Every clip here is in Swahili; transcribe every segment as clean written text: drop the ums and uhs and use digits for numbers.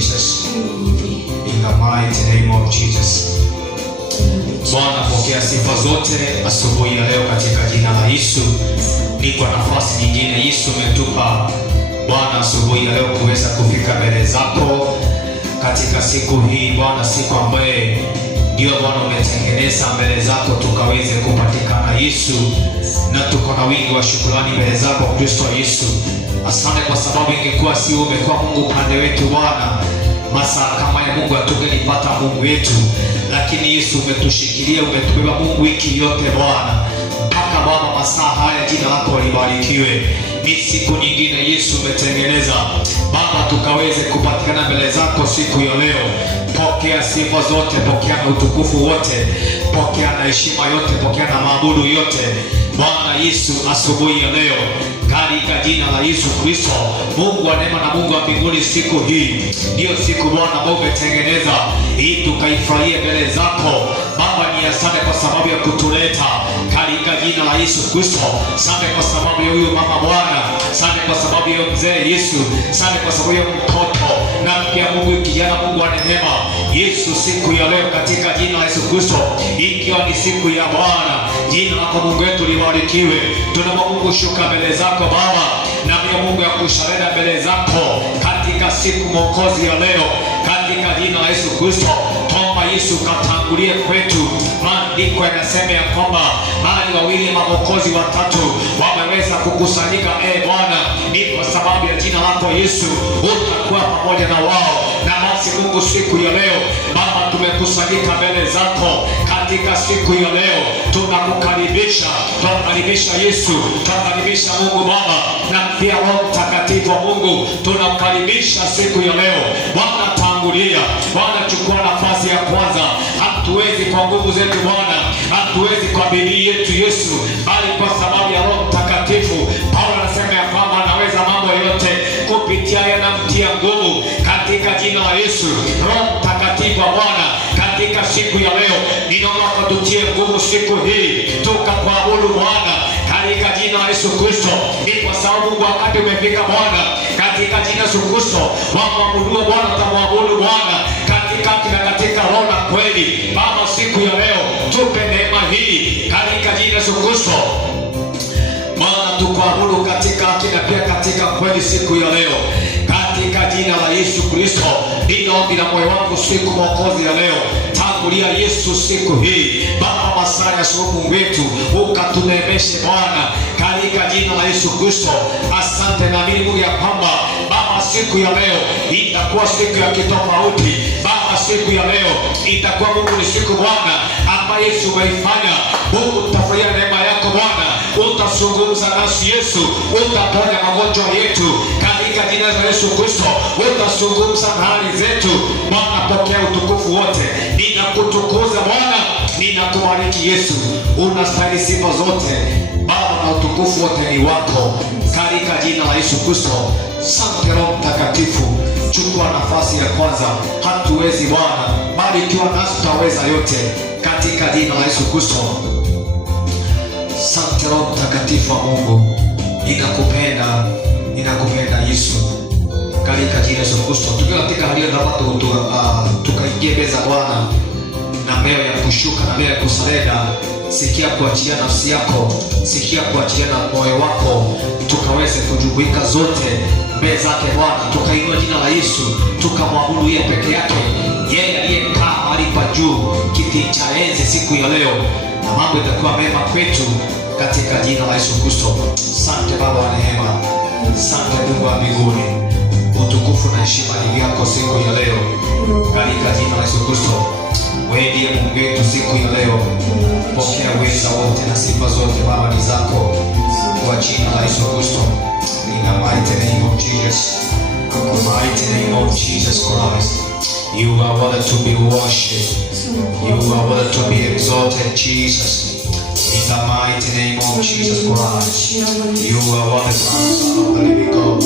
Jesus. In the mighty name of Jesus. Bwana, pokea sifa zote asubuhi ya leo katika jina la Yesu. Ni kwa nafasi nyingine Yesu umetupa Bwana asubuhi ya leo kuweza kufika mbele zako katika siku hii Bwana, siku ambaye ndio Bwana umetengeneza mbele zako tukaweze kupatikana Yesu, na tuko na wingi wa shukrani mbele zako Kristo Yesu. Asante kwa sababu ingekuwa si wewe umekuwa Mungu upande wetu Bwana, masaa kama ya Mungu hatungelipata Mungu wetu, lakini Yesu umetushikilia, umetubeba Mungu wiki yote Bwana, mpaka Baba masaa haya jina lako libarikiwe. Ni siku nyingine Yesu umetengeneza Baba tukaweze kupatikana mbele zako siku ya leo. Pokea sifa zote, pokea na utukufu wote, pokea na heshima yote, pokea na maabudu yote Bwana Yesu asubuhi ya leo katika jina la Yesu Kristo. Mungu wa neema na Mungu wa mbinguni, siku hii ndio siku Bwana ambayo umetengeneza ili tukaifurahie mbele zako Baba. Ni asante kwa sababu ya kutuleta katika jina la Yesu Kristo. Asante kwa sababu ya huyo mama Bwana, asante kwa sababu ya mzee Yesu, asante kwa sababu ya mtoto na pia Mungu kijana, Mungu wa neema Yesu, siku ya leo katika jina la Yesu Kristo, ikiwa ni siku ya Bwana, jina lako Mungu wetu libarikiwe. Tunaomba Mungu shuka mbele zako Baba, na pia Mungu ya kushareda mbele zako katika siku Mwokozi ya leo katika jina la Yesu Kristo. Tomba Yesu katangulie kwetu. Maandiko yanasema ya kwamba mahali wawili ama Mwokozi watatu wameweza kukusanyika Bwana, ni kwa sababu ya jina lako Yesu utakuwa pamoja na wao. Na basi Mungu, siku ya leo Baba tumekusanyika mbele zako katika siku ya leo, tunakukaribisha Yesu, tunakaribisha Mungu Baba na pia Roho Mtakatifu wa Mungu, tunakaribisha siku ya leo Bwana. Tangulia Bwana, chukua nafasi ya kwanza. Hatuwezi kwa nguvu zetu Bwana, hatuwezi kwa bidii yetu Yesu, bali kwa sababu ya Roho Mtakatifu. Paulo anasema ya kwamba anaweza mambo yote kupitia yeye anamtia nguvu katika jina la Yesu. Roho Mtakatifu wa Bwana, katika siku ya leo ninaomba kututie nguvu siku hii tukakuabudu Bwana katika jina la Yesu Kristo. Ni kwa sababu wakati umefika Bwana, katika jina la Yesu Kristo, waabudu Bwana, tamwabudu Bwana katika roho na kweli. Baba, siku ya leo tupe neema hii katika jina la Yesu Kristo Bwana, tukuabudu katika haki na pia katika kweli siku ya leo katika jina la Yesu Kristo. Ninaomba na moyo wangu siku Mwokozi ya leo, tangulia Yesu siku hii Baba, masaa ya Mungu wetu ukatunemeshe Bwana katika jina la Yesu Kristo. Asante na Mungu ya kwamba Baba siku ya leo itakuwa siku ya kitofauti Baba. Siku ya leo itakuwa Mungu ni siku Bwana ambayo Yesu umeifanya. Mungu, tutafurahia neema yako Bwana, utazungumza nasi Yesu, utaponya magonjwa yetu katika jina la Yesu Kristo, utazungumza na hali zetu Bwana. Pokea utukufu wote, ninakutukuza Bwana, ninakubariki Yesu, unastahili sifa zote Baba, na utukufu wote ni wako katika jina la Yesu Kristo. Asante Roho Mtakatifu, chukua nafasi ya kwanza. Hatuwezi Bwana, bali ikiwa nasi tutaweza yote katika jina la Yesu Kristo. Asante Roho Mtakatifu wa Mungu, ninakupenda Yesu katika jina la Yesu Kristo. Tukiwa katika hali ya tukaingie mbele za Bwana na mbele ya kushuka na mbele ya kusarenda. Sikia kuachilia nafsi yako, sikia kuachilia na moyo wako, tukaweze kujumuika zote mbele zake Bwana, tukainua jina la Yesu, tukamwabudu yeye peke yake, yeye aliyekaa mahali pa juu kiti cha enzi siku ya leo, na mambo itakuwa mema kwetu katika jina la Yesu Kristo. Asante Baba wa neema, asante Mungu wa mbinguni, utukufu na heshima ni vyako siku ya leo katika jina la Yesu Kristo. Wewe ndiye Mungu wetu siku ya leo. Pokea uweza wote na sifa zote Baba ni zako kwa jina la Yesu Kristo. In the mighty name of Jesus, in the mighty name of Jesus Christ, you are worthy to be worshipped, you are worthy to be exalted Jesus. In the mighty name of Jesus Christ, you are worthy, Son of the living God.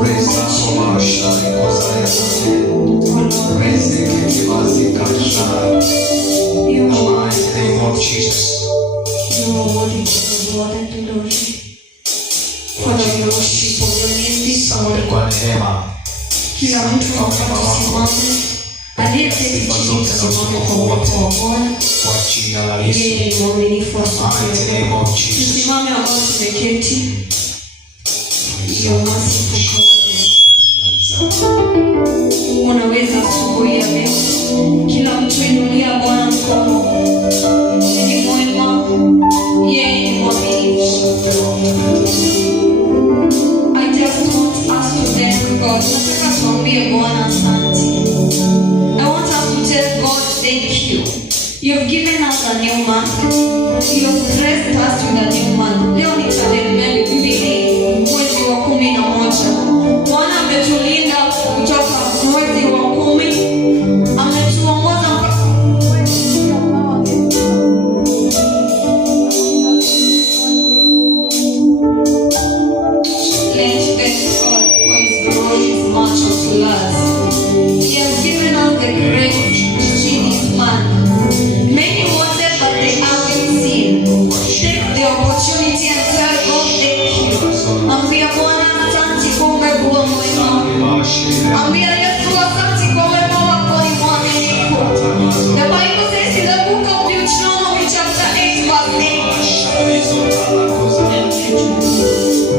Praise the Lord, shine, cause I am praise the in the mighty name of Jesus. You are worthy to be worshiped. Father, we worship your name this morning. Kwa neema Kila mtu akasimame, aliyeketi chini tusimame kwa uwepo wa Bwana. Yeye ni mwaminifu asifiwe. Tusimame ambao tumeketi. Unaweza asubuhi ya leo, kila mtu inulia Bwana mkono. Ni mwema, yeye ni mwaminifu. I just want us to thank God. Nataka tuambie Bwana asante. I want us to tell God thank you. You've given us a new month. You've blessed us with a new month. Leo ni tarehe 2 mwezi wa 11. Bwana ametulinda kutoka mwezi wa 10. Ametuongoza mpaka mwezi ambao Let's thank God for His glory is much unto us. He has given us the grace to see this month. Many wanted, but they haven't seen. Take the opportunity and tell God thank you. Ambia Bwana asante kwa umekuwa mwema. Ambia Yesu asante kwa wema wako ni mwaminifu. The Bible says in the book of Deuteronomy chapter 8 verse 8.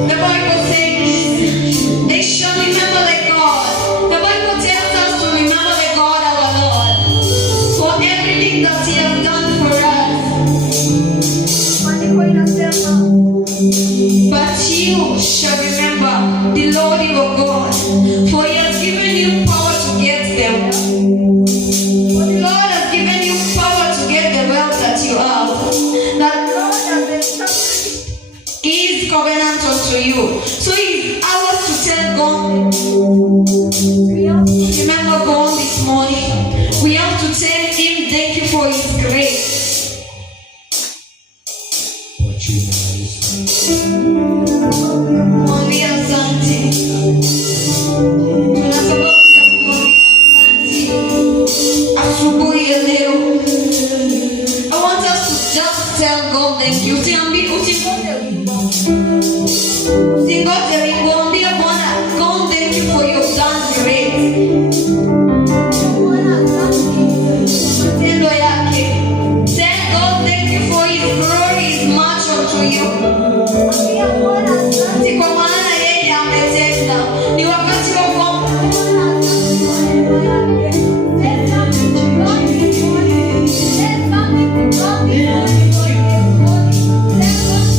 The Bible says they shall remember the God. The Bible tells us to remember the God our Lord for everything that He has done for us. But you shall remember the Lord your God, for He has given you power to get them. For the Lord has given you power to get the wealth that you have. That Lord has established His covenant unto you. So it is ours to tell God. We have to remember God this morning. We have to tell Him thank you for His grace. Mwambie asante. Tuna sababu ya kumwambia asante asubuhi ya leo. I want us to just tell God thank you. Usingoje wimbo, ambia Bwana God thank you for your done great. Matendo yake. Tell God thank you for His glory is much unto you. Kwa maana yeye ametenda. Ni wakati wa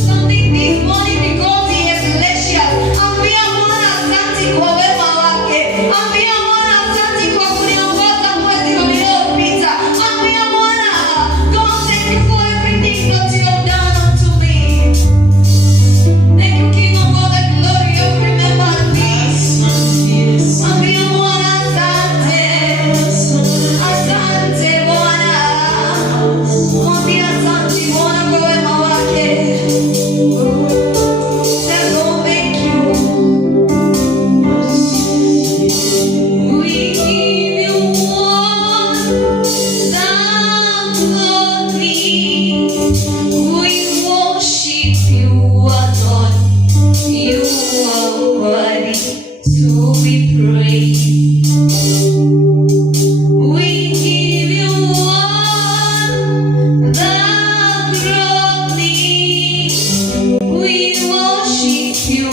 something this morning because He is celestial. Ambia Bwana asante kwa wema wake. Ambia Bwana asante kwa kuniongoza mwezi uliopita. Ambia Bwana God thank you for everything that you have done unto me. Thank you, King of all the glory, you remembered me. Ambia Bwana asante. Asante Bwana. Mwambie asante Bwana kwa wema wake. Tell God thank you. We give you all the glory. We worship you, Lord. You are worthy to be praised. We give you all the glory. We worship you,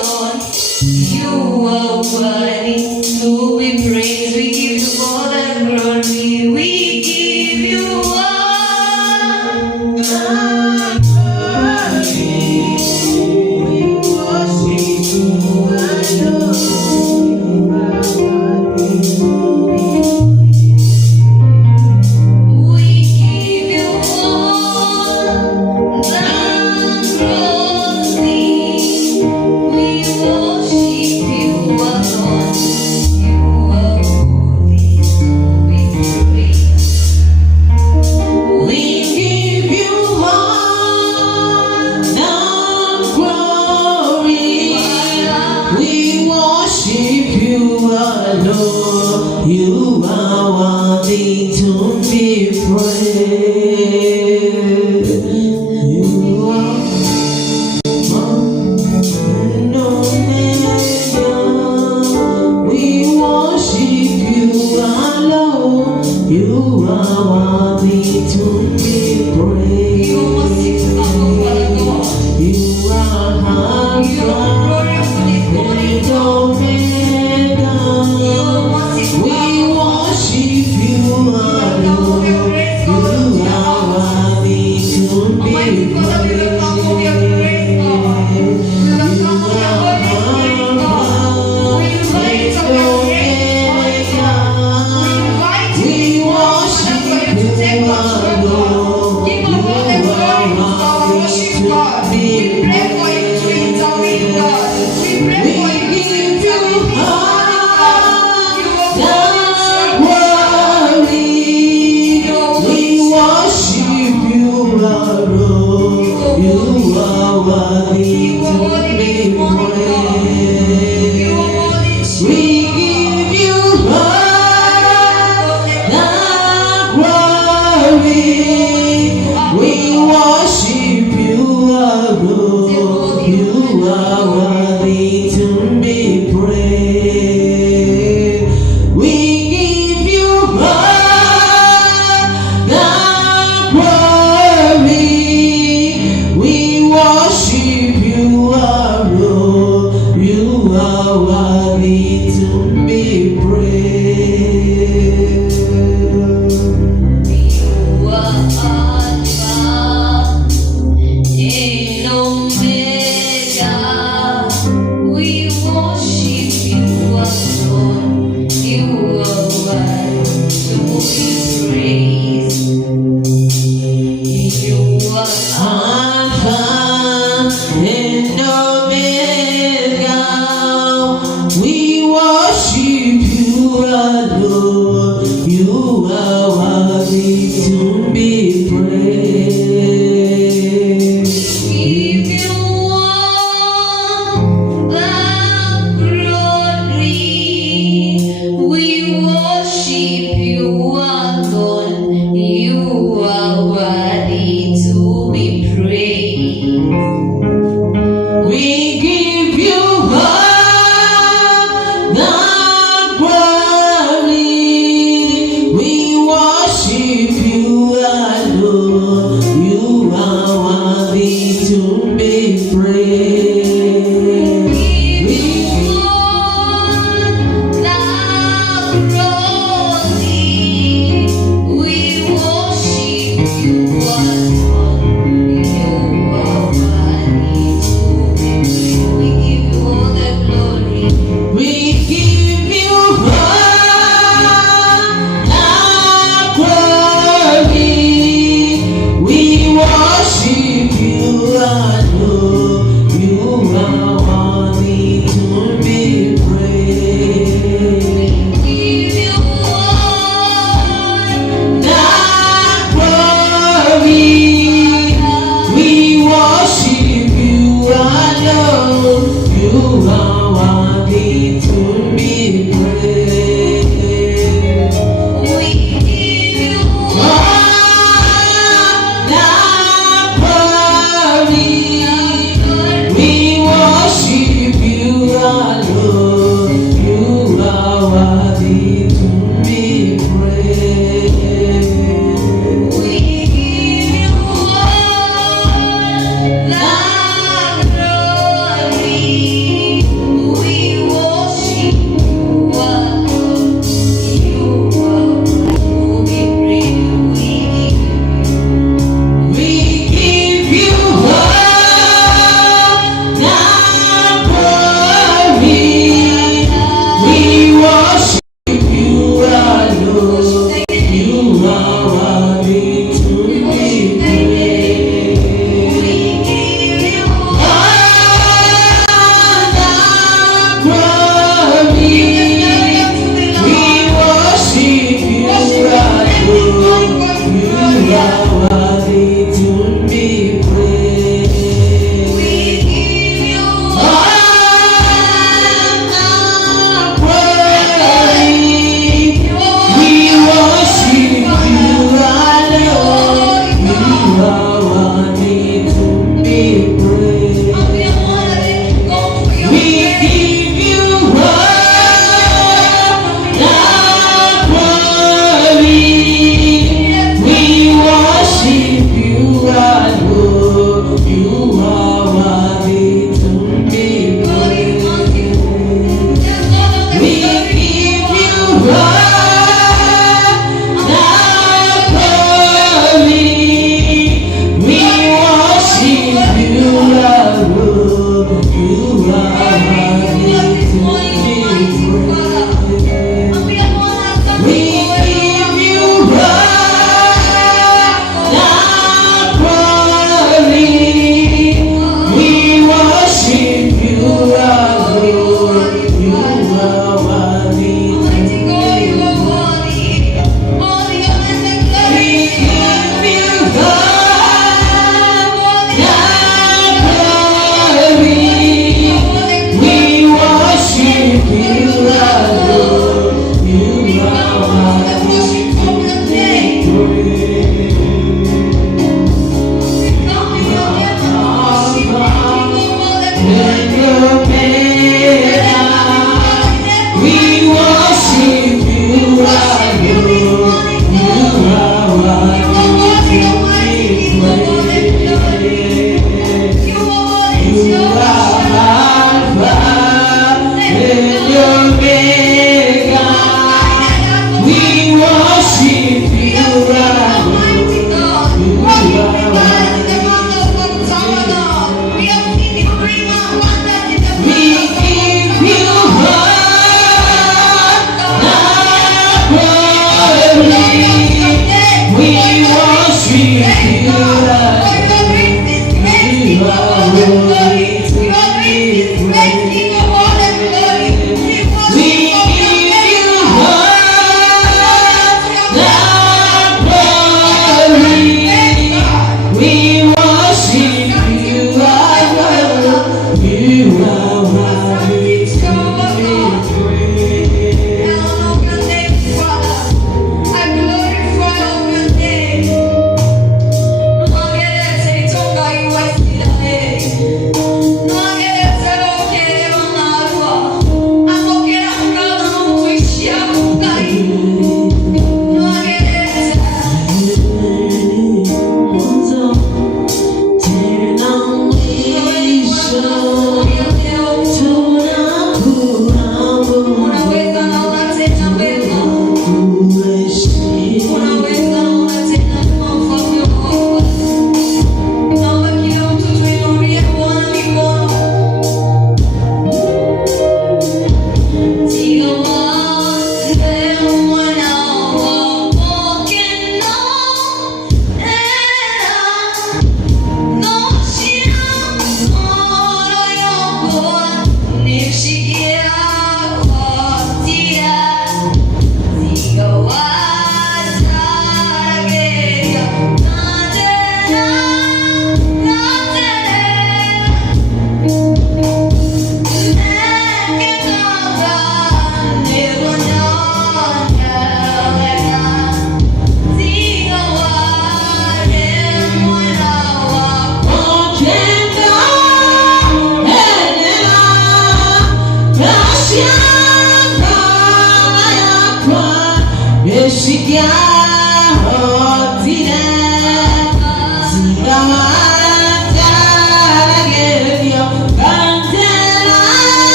Lord. You are worthy to be praised. We give you all the glory. We give you all the glory. You are worthy to be praised. You are and Omega. We You are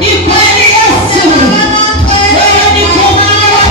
Ni kweli Yesu, wewe ni kumana wa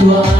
Oh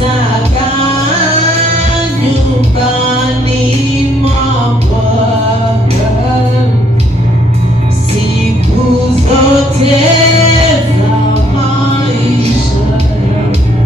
nitaka nyumbani mwa Bwana siku zote za maisha yangu.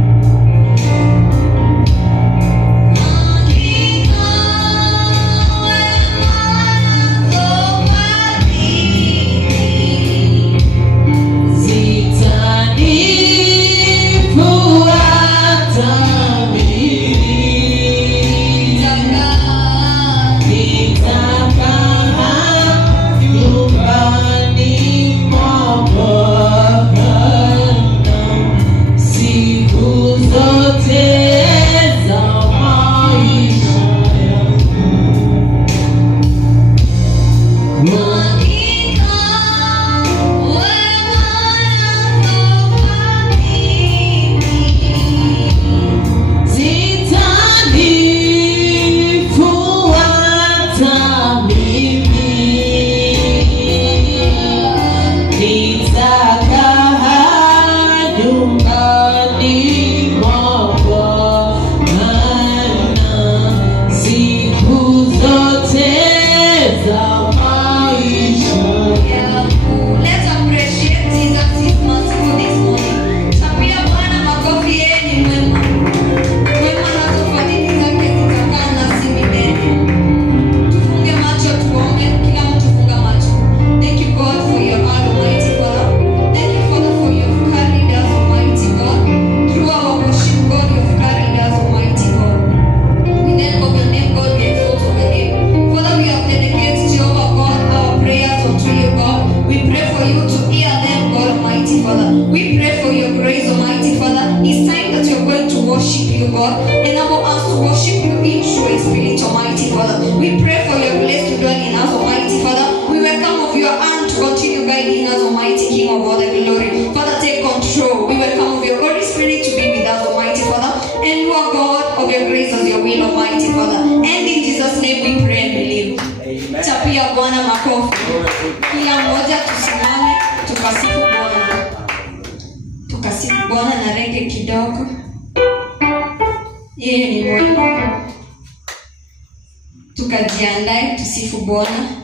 We pray for your grace, Almighty Father. It's time that you're going to worship you, God. Enable us to worship you in true and spirit, Almighty Father. We pray for your grace to dwell in us, Almighty Father. We welcome of your hand to continue guiding us, Almighty King of all the glory. Father, take control. We welcome of your Holy Spirit to be with us, Almighty Father. And you are God of your grace as your will, Almighty Father. And in Jesus' name we pray and believe. Amen. Chapia Bwana makofi. Kila mmoja tusimame tukasifu Bwana. Tukasifu Bwana na rege kidogo. Yeye ni mwema. Tukajiandae tusifu Bwana.